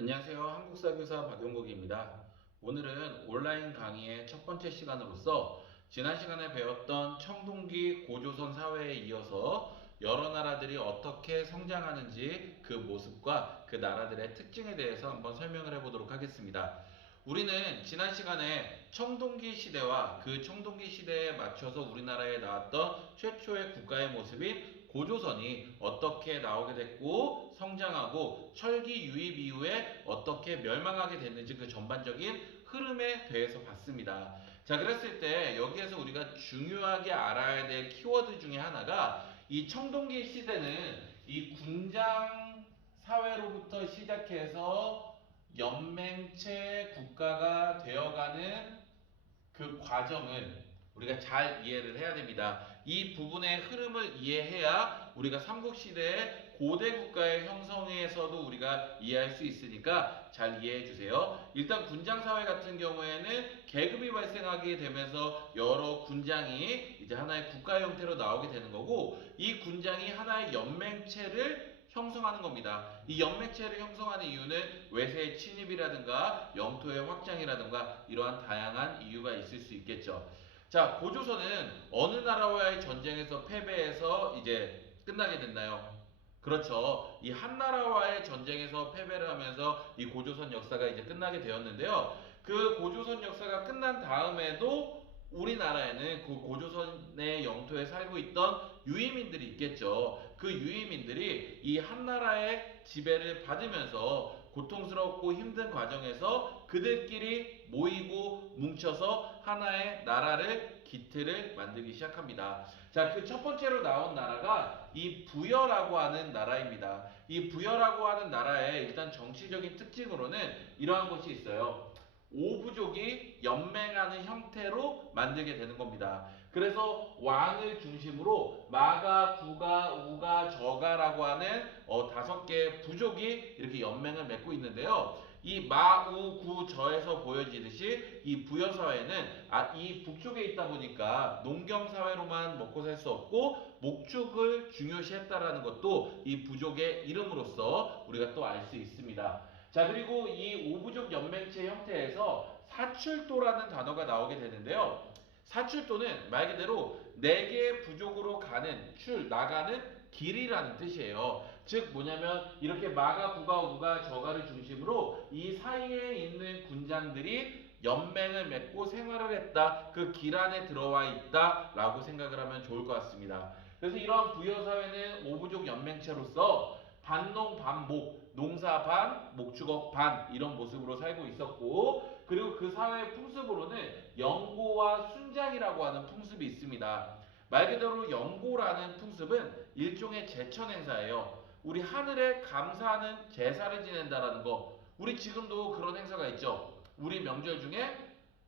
안녕하세요. 한국사교사 박용국입니다. 오늘은 온라인 강의의 첫 번째 시간으로서 지난 시간에 배웠던 청동기 고조선 사회에 이어서 여러 나라들이 어떻게 성장하는지 그 모습과 그 나라들의 특징에 대해서 한번 설명을 해보도록 하겠습니다. 우리는 지난 시간에 청동기 시대와 그 청동기 시대에 맞춰서 우리나라에 나왔던 최초의 국가의 모습인 고조선이 어떻게 나오게 됐고 성장하고 철기 유입 이후에 어떻게 멸망하게 됐는지 그 전반적인 흐름에 대해서 봤습니다. 자, 그랬을 때 여기에서 우리가 중요하게 알아야 될 키워드 중에 하나가 이 청동기 시대는 이 군장 사회로부터 시작해서 연맹체 국가가 되어가는 그 과정을 우리가 잘 이해를 해야 됩니다. 이 부분의 흐름을 이해해야 우리가 삼국시대의 고대 국가의 형성에서도 우리가 이해할 수 있으니까 잘 이해해 주세요. 일단 군장사회 같은 경우에는 계급이 발생하게 되면서 여러 군장이 이제 하나의 국가 형태로 나오게 되는 거고, 이 군장이 하나의 연맹체를 형성하는 겁니다. 이 연맹체를 형성하는 이유는 외세의 침입이라든가 영토의 확장이라든가 이러한 다양한 이유가 있을 수 있겠죠. 자, 고조선은 어느 나라와의 전쟁에서 패배해서 이제 끝나게 됐나요? 그렇죠. 이 한나라와의 전쟁에서 패배를 하면서 이 고조선 역사가 이제 끝나게 되었는데요. 그 고조선 역사가 끝난 다음에도 우리나라에는 그 고조선의 영토에 살고 있던 유이민들이 있겠죠. 그 유이민들이 이 한나라의 지배를 받으면서 고통스럽고 힘든 과정에서 그들끼리 모이고 뭉쳐서 하나의 나라를 기틀을 만들기 시작합니다. 자, 그 첫 번째로 나온 나라가 이 부여라고 하는 나라입니다. 이 부여라고 하는 나라의 일단 정치적인 특징으로는 이러한 것이 있어요. 오부족이 연맹하는 형태로 만들게 되는 겁니다. 그래서 왕을 중심으로 마가, 구가, 우가, 저가라고 하는 5개의 부족이 이렇게 연맹을 맺고 있는데요. 이 마, 우, 구, 저에서 보여지듯이 이 부여사회는 이 북쪽에 있다 보니까 농경사회로만 먹고 살 수 없고 목축을 중요시했다라는 것도 이 부족의 이름으로서 우리가 또 알 수 있습니다. 자, 그리고 이 오부족 연맹체 형태에서 사출도라는 단어가 나오게 되는데요. 사출도는 말 그대로 네 개의 부족으로 가는 나가는 길이라는 뜻이에요. 즉 뭐냐면 이렇게 마가, 구가, 우가, 저가를 중심으로 이 사이에 있는 군장들이 연맹을 맺고 생활을 했다. 그 길 안에 들어와 있다라고 생각을 하면 좋을 것 같습니다. 그래서 이러한 부여사회는 오부족 연맹체로서 반농 반목, 농사 반, 목축업 반 이런 모습으로 살고 있었고, 그리고 그 사회의 풍습으로는 영고와 순장이라고 하는 풍습이 있습니다. 말 그대로 영고라는 풍습은 일종의 제천 행사예요. 우리 하늘에 감사하는 제사를 지낸다라는 거. 우리 지금도 그런 행사가 있죠. 우리 명절 중에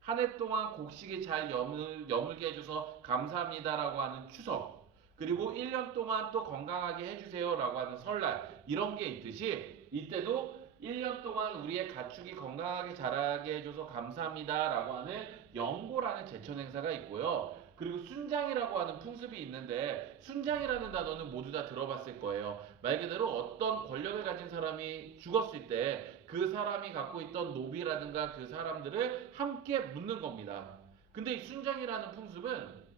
한 해 동안 곡식이 잘 여물게 해줘서 감사합니다라고 하는 추석. 그리고 1년 동안 또 건강하게 해주세요라고 하는 설날. 이런 게 있듯이 이때도 1년 동안 우리의 가축이 건강하게 자라게 해줘서 감사합니다라고 하는 영고라는 제천 행사가 있고요. 그리고 순장이라고 하는 풍습이 있는데, 순장이라는 단어는 모두 다 들어봤을 거예요. 말 그대로 어떤 권력을 가진 사람이 죽었을 때 그 사람이 갖고 있던 노비라든가 그 사람들을 함께 묻는 겁니다. 근데 이 순장이라는 풍습은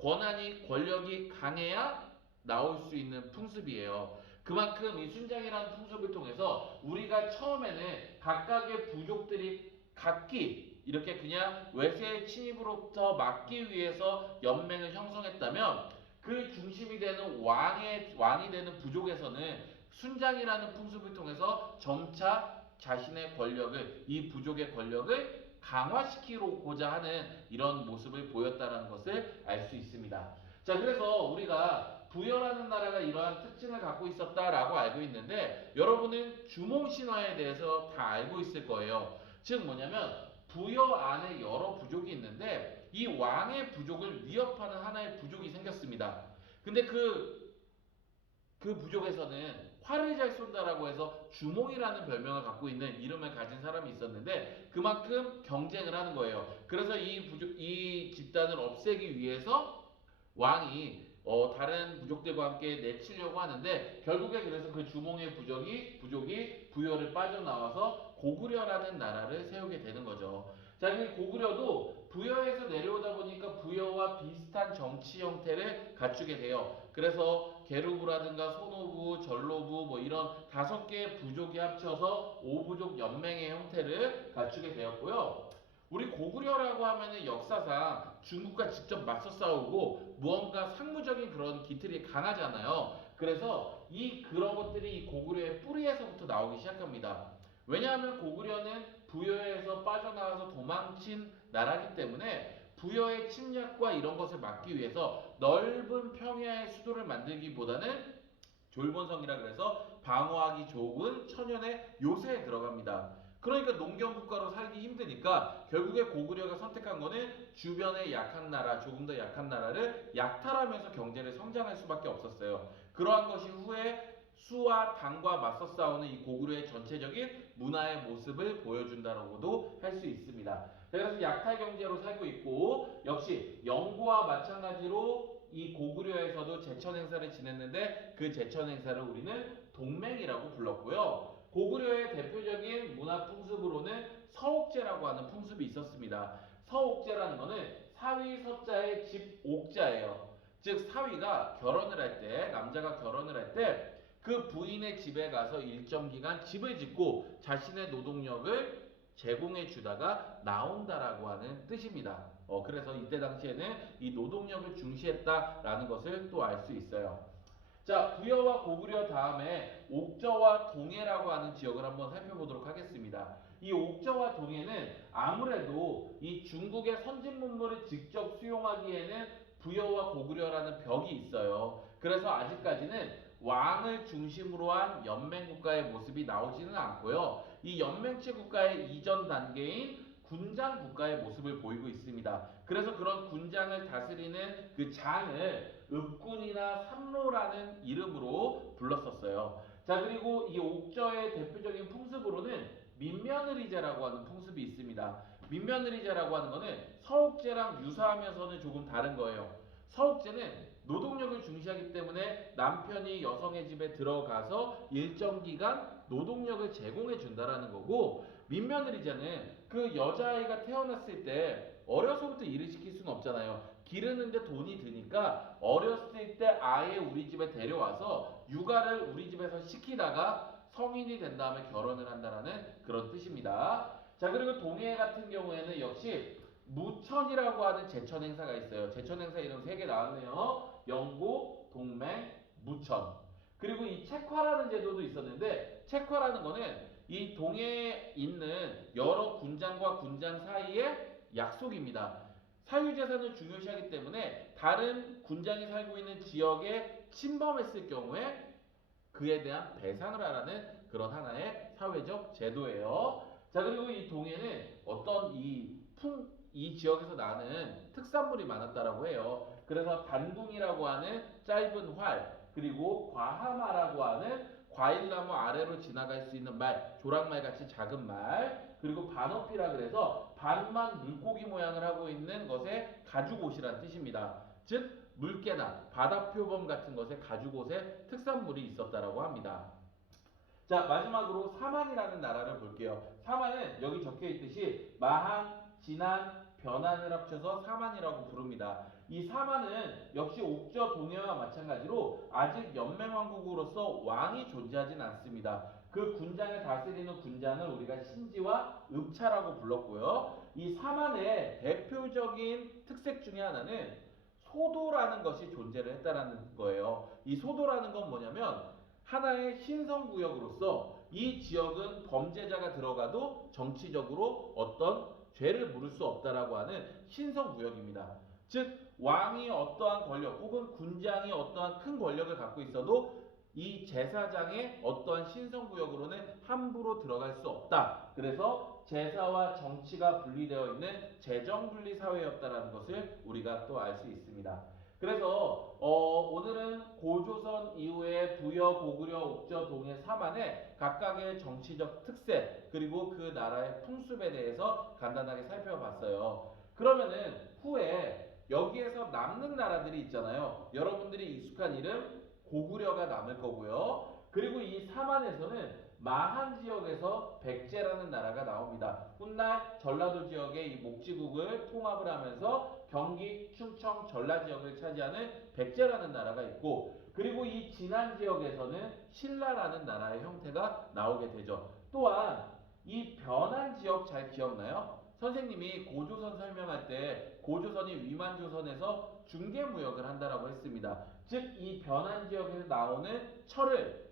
권력이 강해야 나올 수 있는 풍습이에요. 그만큼 이 순장이라는 풍습을 통해서 우리가 처음에는 각각의 부족들이 각기 이렇게 그냥 외세의 침입으로부터 막기 위해서 연맹을 형성했다면, 그 중심이 되는 왕이 되는 부족에서는 순장이라는 풍습을 통해서 점차 자신의 권력을, 이 부족의 권력을 강화시키고자 하는 이런 모습을 보였다는 것을 알 수 있습니다. 자, 그래서 우리가 부여라는 나라가 이러한 특징을 갖고 있었다라고 알고 있는데, 여러분은 주몽신화에 대해서 다 알고 있을 거예요. 즉 뭐냐면 부여 안에 여러 부족이 있는데 이 왕의 부족을 위협하는 하나의 부족이 생겼습니다. 근데 그 부족에서는 활을 잘 쏜다라고 해서 주몽이라는 별명을 갖고 있는 이름을 가진 사람이 있었는데, 그만큼 경쟁을 하는 거예요. 그래서 이 집단을 없애기 위해서 왕이 다른 부족들과 함께 내치려고 하는데 결국에 그래서 그 주몽의 부족이 부여를 빠져나와서 고구려라는 나라를 세우게 되는 거죠. 자, 그 고구려도 부여에서 내려오다 보니까 부여와 비슷한 정치 형태를 갖추게 돼요. 그래서 게르부라든가 소노부, 전로부 뭐 이런 5개의 부족이 합쳐서 오부족 연맹의 형태를 갖추게 되었고요. 우리 고구려라고 하면은 역사상 중국과 직접 맞서 싸우고 무언가 상무적인 그런 기틀이 강하잖아요. 그래서 그런 것들이 이 고구려의 뿌리에서부터 나오기 시작합니다. 왜냐하면 고구려는 부여에서 빠져나와서 도망친 나라기 때문에 부여의 침략과 이런 것을 막기 위해서 넓은 평야의 수도를 만들기보다는 졸본성이라 그래서 방어하기 좋은 천연의 요새에 들어갑니다. 그러니까 농경 국가로 살기 힘드니까 결국에 고구려가 선택한 거는 주변의 약한 나라, 조금 더 약한 나라를 약탈하면서 경제를 성장할 수밖에 없었어요. 그러한 것이 후에 수와 당과 맞서 싸우는 이 고구려의 전체적인 문화의 모습을 보여준다고도 할 수 있습니다. 그래서 약탈 경제로 살고 있고 역시 영고와 마찬가지로 이 고구려에서도 제천 행사를 지냈는데 그 제천 행사를 우리는 동맹이라고 불렀고요. 고구려의 대표적인 문화 풍습으로는 서옥제라고 하는 풍습이 있었습니다. 서옥제라는 것은 사위 서자의 집 옥자예요. 즉 사위가 결혼을 할 때, 남자가 결혼을 할 때 그 부인의 집에 가서 일정 기간 집을 짓고 자신의 노동력을 제공해 주다가 나온다라고 하는 뜻입니다. 그래서 이때 당시에는 이 노동력을 중시했다라는 것을 또 알 수 있어요. 자, 부여와 고구려 다음에 옥저와 동해라고 하는 지역을 한번 살펴보도록 하겠습니다. 이 옥저와 동해는 아무래도 이 중국의 선진 문물을 직접 수용하기에는 부여와 고구려라는 벽이 있어요. 그래서 아직까지는 왕을 중심으로 한 연맹국가의 모습이 나오지는 않고요. 이 연맹체 국가의 이전 단계인 군장 국가의 모습을 보이고 있습니다. 그래서 그런 군장을 다스리는 그 장을 읍군이나 삼로라는 이름으로 불렀었어요. 자, 그리고 이 옥저의 대표적인 풍습으로는 민며느리제라고 하는 풍습이 있습니다. 민며느리제라고 하는 것은 서옥제랑 유사하면서는 조금 다른 거예요. 서옥제는 노동력을 중시하기 때문에 남편이 여성의 집에 들어가서 일정 기간 노동력을 제공해 준다라는 거고, 민며느리제는 그 여자아이가 태어났을 때 어려서부터 일을 시킬 수는 없잖아요. 기르는데 돈이 드니까 어렸을 때 아예 우리 집에 데려와서 육아를 우리 집에서 시키다가 성인이 된 다음에 결혼을 한다라는 그런 뜻입니다. 자, 그리고 동해 같은 경우에는 역시 무천이라고 하는 제천 행사가 있어요. 제천 행사 이름 3개 나왔네요. 영고, 동맹, 무천. 그리고 이 책화라는 제도도 있었는데, 책화라는 거는 이 동해에 있는 여러 군장과 군장 사이의 약속입니다. 사유재산을 중요시하기 때문에 다른 군장이 살고 있는 지역에 침범했을 경우에 그에 대한 배상을 하라는 그런 하나의 사회적 제도예요. 자, 그리고 이 동해는 어떤 이 지역에서 나는 특산물이 많았다라고 해요. 그래서 단궁이라고 하는 짧은 활, 그리고 과하마라고 하는 과일나무 아래로 지나갈 수 있는 말, 조랑말 같이 작은 말, 그리고 반어피라 그래서 반만 물고기 모양을 하고 있는 것에 가죽옷이란 뜻입니다. 즉 물개나 바다표범 같은 것에 가죽옷에 특산물이 있었다라고 합니다. 자, 마지막으로 사만이라는 나라를 볼게요. 사만은 여기 적혀 있듯이 마한, 진안, 변안을 합쳐서 사만이라고 부릅니다. 이 사만은 역시 옥저 동해와 마찬가지로 아직 연맹왕국으로서 왕이 존재하진 않습니다. 그 군장을 다스리는 군장을 우리가 신지와 읍차라고 불렀고요. 이 사만의 대표적인 특색 중에 하나는 소도라는 것이 존재를 했다라는 거예요. 이 소도라는 건 뭐냐면 하나의 신성구역으로서 이 지역은 범죄자가 들어가도 정치적으로 어떤 죄를 물을 수 없다라고 하는 신성구역입니다. 즉 왕이 어떠한 권력 혹은 군장이 어떠한 큰 권력을 갖고 있어도 이 제사장의 어떠한 신성구역으로는 함부로 들어갈 수 없다. 그래서 제사와 정치가 분리되어 있는 재정분리 사회였다라는 것을 우리가 또 알 수 있습니다. 그래서 오늘은 고조선 이후에 부여, 고구려, 옥저, 동해, 사만의 각각의 정치적 특색 그리고 그 나라의 풍습에 대해서 간단하게 살펴봤어요. 그러면은 후에 여기에서 남는 나라들이 있잖아요. 여러분들이 익숙한 이름 고구려가 남을 거고요. 그리고 이 삼안에서는 마한 지역에서 백제라는 나라가 나옵니다. 훗날 전라도 지역의 이 목지국을 통합을 하면서 경기, 충청, 전라 지역을 차지하는 백제라는 나라가 있고, 그리고 이 진안 지역에서는 신라라는 나라의 형태가 나오게 되죠. 또한 이 변한 지역 잘 기억나요? 선생님이 고조선 설명할 때 고조선이 위만조선에서 중개무역을 한다라고 했습니다. 즉 이 변한 지역에서 나오는 철을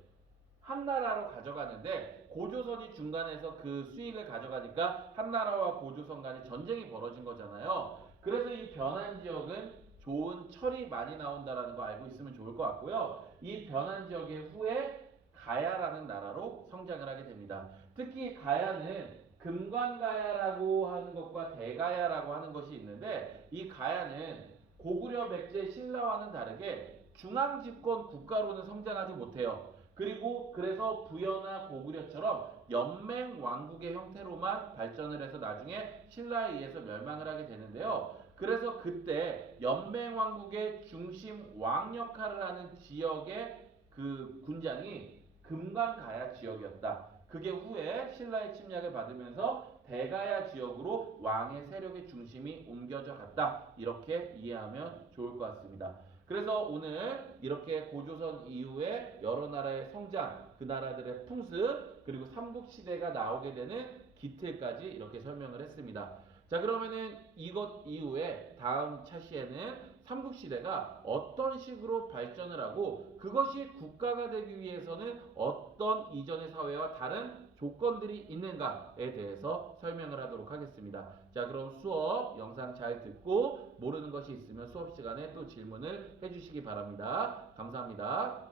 한나라로 가져가는데 고조선이 중간에서 그 수익을 가져가니까 한나라와 고조선 간에 전쟁이 벌어진 거잖아요. 그래서 이 변한 지역은 좋은 철이 많이 나온다라는 거 알고 있으면 좋을 것 같고요. 이 변한 지역의 후에 가야라는 나라로 성장을 하게 됩니다. 특히 가야는 금관가야라고 하는 것과 대가야라고 하는 것이 있는데, 이 가야는 고구려, 백제, 신라와는 다르게 중앙집권 국가로는 성장하지 못해요. 그리고 그래서 부여나 고구려처럼 연맹 왕국의 형태로만 발전을 해서 나중에 신라에 의해서 멸망을 하게 되는데요. 그래서 그때 연맹 왕국의 중심 왕 역할을 하는 지역의 그 군장이 금관가야 지역이었다. 그게 후에 신라의 침략을 받으면서 대가야 지역으로 왕의 세력의 중심이 옮겨져 갔다. 이렇게 이해하면 좋을 것 같습니다. 그래서 오늘 이렇게 고조선 이후에 여러 나라의 성장, 그 나라들의 풍습, 그리고 삼국시대가 나오게 되는 기틀까지 이렇게 설명을 했습니다. 자, 그러면은 이것 이후에 다음 차시에는 삼국시대가 어떤 식으로 발전을 하고 그것이 국가가 되기 위해서는 어떤 이전의 사회와 다른 조건들이 있는가에 대해서 설명을 하도록 하겠습니다. 자, 그럼 수업 영상 잘 듣고 모르는 것이 있으면 수업 시간에 또 질문을 해주시기 바랍니다. 감사합니다.